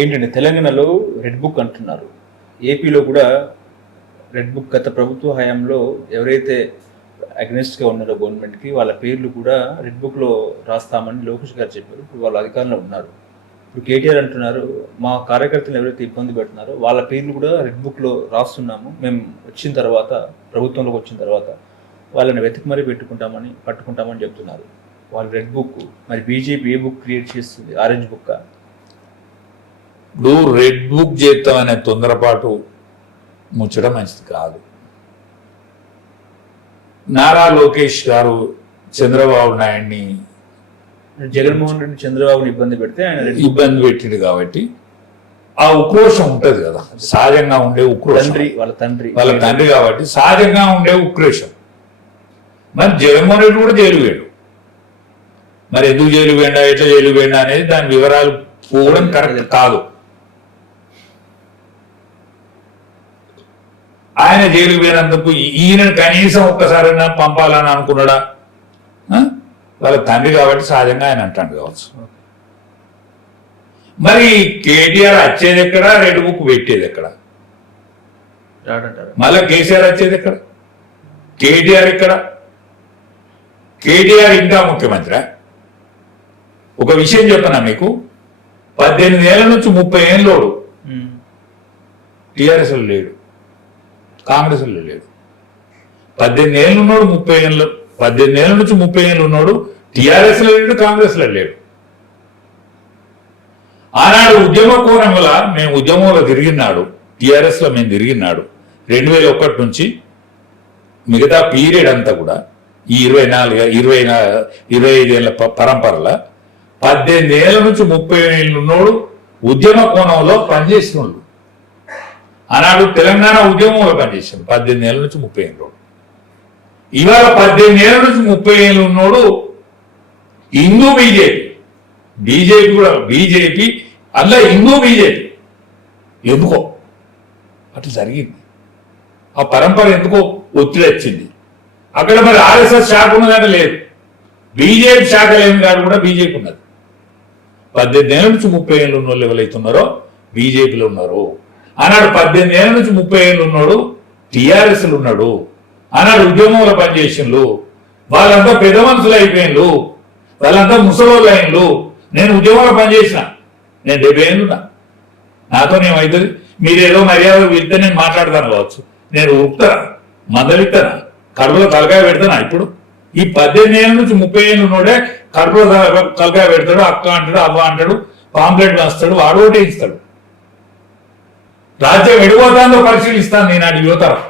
ఏంటంటే తెలంగాణలో red book అంటున్నారు, ఏపీలో కూడా రెడ్ బుక్ గత ప్రభుత్వ హయాంలో ఎవరైతే అగ్నెస్ట్గా ఉన్నారో గవర్నమెంట్కి వాళ్ళ పేర్లు కూడా రెడ్ బుక్లో రాస్తామని లోకేష్ గారు చెప్పారు. ఇప్పుడు వాళ్ళు అధికారంలో ఉన్నారు. ఇప్పుడు కేటీఆర్ అంటున్నారు మా కార్యకర్తలు ఎవరైతే ఇబ్బంది పెడుతున్నారో వాళ్ళ పేర్లు కూడా రెడ్ బుక్లో రాస్తున్నాము, మేము వచ్చిన తర్వాత ప్రభుత్వంలోకి వచ్చిన తర్వాత వాళ్ళని వెతికి మరీ పట్టుకుంటామని చెప్తున్నారు. వాళ్ళు రెడ్ బుక్, మరి బీజేపీ ఏ బుక్ క్రియేట్ చేస్తుంది? Orange book. ఇప్పుడు రెడ్ బుక్ చేస్తామనే తొందరపాటు ముచ్చట మంచిది కాదు. నారా లోకేష్ గారు చంద్రబాబు నాయుడిని, జగన్మోహన్ రెడ్డి చంద్రబాబుని ఇబ్బంది పెడితే ఆయన ఇబ్బంది పెట్టింది కాబట్టి ఆ ఉక్రోషం ఉంటది కదా, సహజంగా ఉండే ఉక్రోషం. వాళ్ళ తండ్రి కాబట్టి సహజంగా ఉండే ఉక్రోషం. మరి జగన్మోహన్ రెడ్డి కూడా జైలు వేయడు. మరి ఎందుకు జైలు వేయండా, ఎట్లా జైలు వేయండా అనేది దాని వివరాలు పోవడం కరెక్ట్ కాదు. ఆయన జైలు పోయినందుకు ఈయన కనీసం ఒక్కసారైనా పంపాలని అనుకున్నాడా? వాళ్ళ తండ్రి కాబట్టి సహజంగా ఆయన అంటాడు కావచ్చు. మరి కేటీఆర్ వచ్చేది ఎక్కడ, రెడ్ బుక్ పెట్టేది ఎక్కడ? మళ్ళా కేసీఆర్ వచ్చేది ఎక్కడ, కేటీఆర్ ఎక్కడ? కేటీఆర్ ఇంకా ముఖ్యమంత్రి. ఒక విషయం చెప్పనా మీకు, 18 ఏళ్ల నుంచి 30 ఏళ్ళోడు టీఆర్ఎస్ లేడు, కాంగ్రెస్ లేడు. 18 ఏళ్ళు ఉన్నాడు, 30 ఏళ్ళు, 18 ఏళ్ళ నుంచి 30 ఏళ్ళు ఉన్నాడు, టీఆర్ఎస్ లేడు, కాంగ్రెస్ లేడు. ఆనాడు ఉద్యమ కోణం వల్ల మేము ఉద్యమంలో తిరిగినాడు, టీఆర్ఎస్ లో మేము తిరిగినాడు 2001 నుంచి మిగతా పీరియడ్ అంతా కూడా ఈ 25 ఏళ్ళ పరంపరల 18 ఏళ్ళ నుంచి 30 ఏళ్ళు ఉన్నాడు ఉద్యమ కోణంలో పనిచేసినోళ్ళు. ఆనాడు తెలంగాణ ఉద్యమంలో పనిచేసాడు 18 ఏళ్ళ నుంచి 30 ఏళ్ళు. ఇవాళ 18 ఏళ్ళ నుంచి 30 ఏళ్ళు ఉన్నాడు హిందూ బీజేపీ కూడా బీజేపీ అట్లా హిందూ బీజేపీ. ఎందుకో అట్లా జరిగింది. ఆ పరంపర ఎందుకో ఒత్తిడి వచ్చింది. అక్కడ మరి ఆర్ఎస్ఎస్ శాఖ ఉన్నదంటే లేదు, బీజేపీ శాఖ లేని కాదు కూడా బీజేపీ ఉన్నది. 18 ఏళ్ళ నుంచి 30 ఏళ్ళు ఉన్న వాళ్ళు ఎవరైతున్నారో బీజేపీలో ఉన్నారు. ఆనాడు 18 ఏళ్ళ నుంచి 30 ఏళ్ళు ఉన్నాడు టీఆర్ఎస్లు ఉన్నాడు. ఆనాడు ఉద్యమంలో పనిచేసిండ్రు, వాళ్ళంతా పెద్ద మనుషులు అయిపోయిండ్రు, వాళ్ళంతా ముసలోళ్ళు అయిన్లు. నేను ఉద్యమంలో పనిచేసిన, నేను 70 ఏళ్ళున్నా, నాతోనేమవుతుంది? మీరేదో మర్యాద వెళ్తే నేను మాట్లాడతాను కావచ్చు, నేను ఉప్తానా, మందలిస్తానా, కడుపులో తలకాయ పెడతానా? ఇప్పుడు ఈ 18 ఏళ్ళ నుంచి 30 ఏళ్ళు ఉన్నాడే కడుపులో తలకాయ పెడతాడు, అక్క అంటాడు, అవ్వ అంటాడు, పాంప్లెట్ వస్తాడు, వాడు ఒకటే ఇస్తాడు. రాజ్యం ఎడిపోతానో పరిశీలిస్తాను ఈనాటి యువతరం.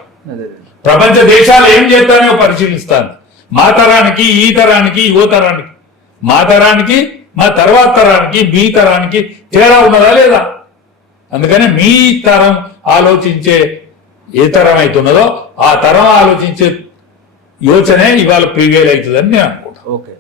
ప్రపంచ దేశాలు ఏం చేస్తానో పరిశీలిస్తాను. మా తరానికి, ఈ తరానికి, యువతరానికి, మా తరానికి, మా తర్వాత తరానికి, మీ తరానికి తేడా ఉన్నదా లేదా? అందుకని మీ తరం ఆలోచించే ఏ తరం అవుతున్నదో ఆ తరం ఆలోచించే యోచనే ఇవాళ ప్రివేల్ అవుతుందని నేను అనుకుంటాను. ఓకే.